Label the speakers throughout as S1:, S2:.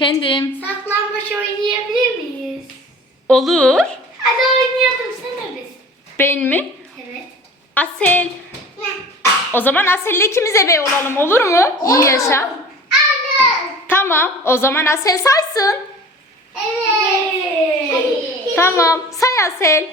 S1: Efendim.
S2: Saklambaç oynayabilir miyiz?
S1: Olur.
S2: Hadi oynayalım, sen neredesin?
S1: Ben mi?
S2: Evet.
S1: Asel.
S2: Ne?
S1: O zaman Asel'le ikimiz ebe olalım, olur mu? İyi yaşa.
S2: Anne.
S1: Tamam. O zaman Asel saysın.
S2: Evet.
S1: Tamam. Say Asel.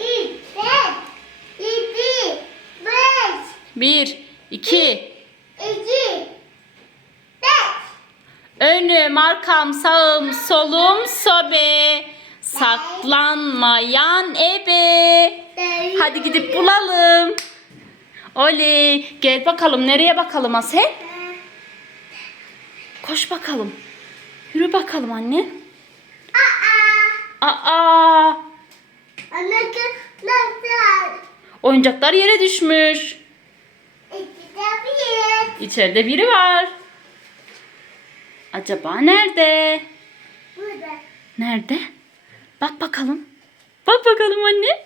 S1: 1, 2.
S2: 2, 5.
S1: Önüm, arkam, sağım, solum, sobe. Saklanmayan ebe. Hadi gidip bulalım. Oley. Gel bakalım. Nereye bakalım Asel? Koş bakalım. Yürü bakalım anne. Aa. Oyuncaklar yere düşmüş. İçeride biri var. Acaba nerede?
S2: Burada.
S1: Nerede? Bak bakalım. Bak bakalım anne.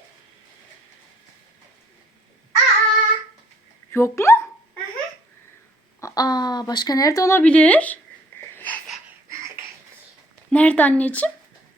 S1: Yok mu? Aa, başka nerede olabilir? Nerede anneciğim?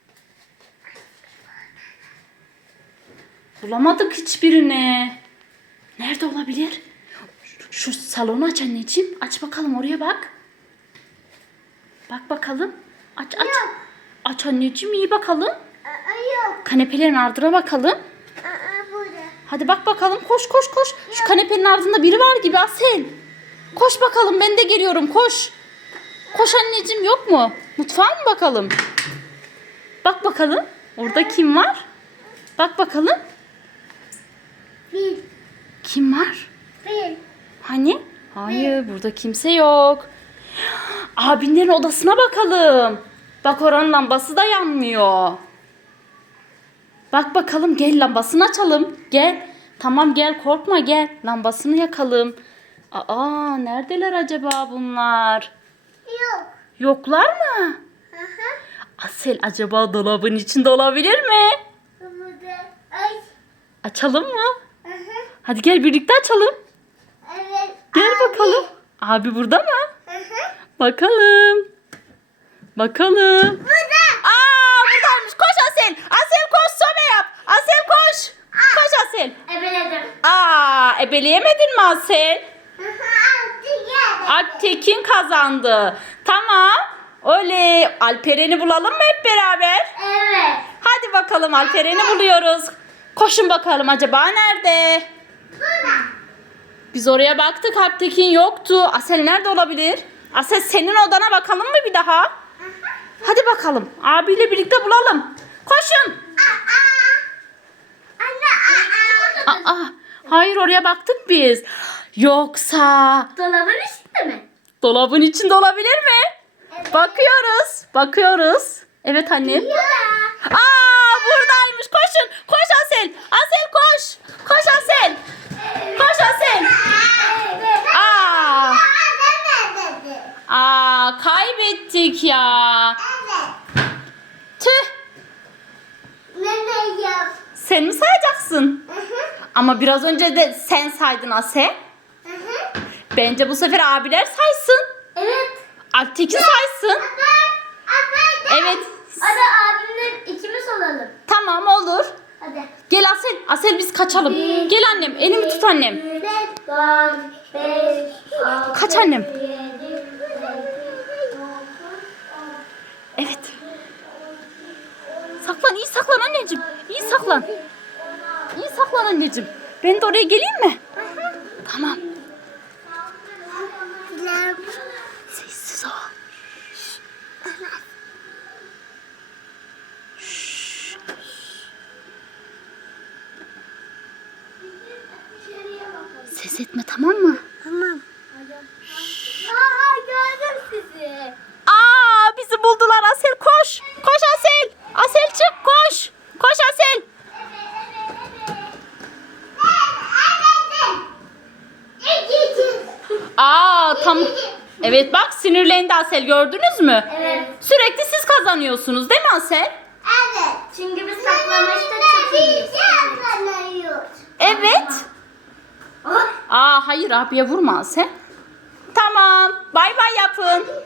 S1: Bulamadık hiçbirini. Nerede olabilir? Şu salonu aç anneciğim. Aç bakalım, oraya bak. Bak bakalım. Aç. Aç anneciğim, iyi bakalım.
S2: Yok.
S1: Kanepelerin ardına bakalım.
S2: Burada.
S1: Hadi bak bakalım. Koş. Şu kanepenin ardında biri var gibi Asel. Koş bakalım, ben de geliyorum, koş. Koş anneciğim, yok mu? Mutfağa mı bakalım? Bak bakalım. Orada kim var? Bak bakalım.
S2: Bir.
S1: Kim var?
S2: Bir.
S1: Hani? Hayır, burada kimse yok. Abinlerin odasına bakalım. Bak, oranın lambası da yanmıyor. Bak bakalım, gel lambasını açalım. Gel. Tamam, gel, korkma, gel. Lambasını yakalım. Aa, neredeler acaba bunlar?
S2: Yok.
S1: Yoklar mı? Asel, acaba dolabın içinde olabilir mi?
S2: Burada. Ay.
S1: Açalım mı? Hadi gel birlikte açalım.
S2: Evet.
S1: Gel bakalım. Abi burada mı? Bakalım. Bakalım.
S2: Burada.
S1: Aa, buradaymış. Koş Asel. Asel koş, sobe yap. Asel koş. Koş Asel.
S2: Ebeledim.
S1: Aa, ebeleyemedin mi Asel?
S2: Gel.
S1: Alptekin kazandı. Tamam. Oley. Alperen'i bulalım mı hep beraber?
S2: Evet.
S1: Hadi bakalım, Alperen'i buluyoruz. Koşun bakalım, acaba nerede?
S2: Burada.
S1: Biz oraya baktık, Alptekin yoktu. Asel nerede olabilir? Asel, senin odana bakalım mı bir daha? Hadi bakalım. Abiyle birlikte bulalım. Koşun.
S2: Anne.
S1: Aa, hayır, oraya baktık biz. Yoksa
S2: Dolabın üstünde mi?
S1: dolabın içinde olabilir mi?
S2: Evet.
S1: Bakıyoruz. Evet annem. Aa, buradaymış. Koşun. Koş Asel. Asel koş. Koş Asel. Koş Asel. Aa. Aa, kaybettik ya. Tüh. Sen mi sayacaksın? Ama biraz önce de sen saydın Asel. Bence bu sefer abiler saysın.
S2: Evet.
S1: Alptekin saysın. Evet.
S2: Hadi abimle ikimiz olalım.
S1: Tamam, olur.
S2: Hadi.
S1: Gel Asel. Asel, biz kaçalım. Gel annem. Elimi tut annem. Kaç annem? Evet. Saklan, iyi saklan anneciğim. İyi saklan. İyi saklan anneciğim. Ben de oraya geleyim mi? Tamam. Sessiz ol. Ses etme, tamam mı?
S2: Tamam. Aa, gördüm sizi.
S1: Aa, bizi buldular Asel, koş. Koş Asel. Asel çık, koş. Koş Asel. Aa, tam. Evet bak, sinirlendi Asel, gördünüz mü?
S2: Evet.
S1: Sürekli siz kazanıyorsunuz değil mi Asel?
S2: Evet. Çünkü biz saklamaçta çok iyiyiz.
S1: Evet. Aa, hayır, abiye vurma Asel. Tamam. Bay bay yapın.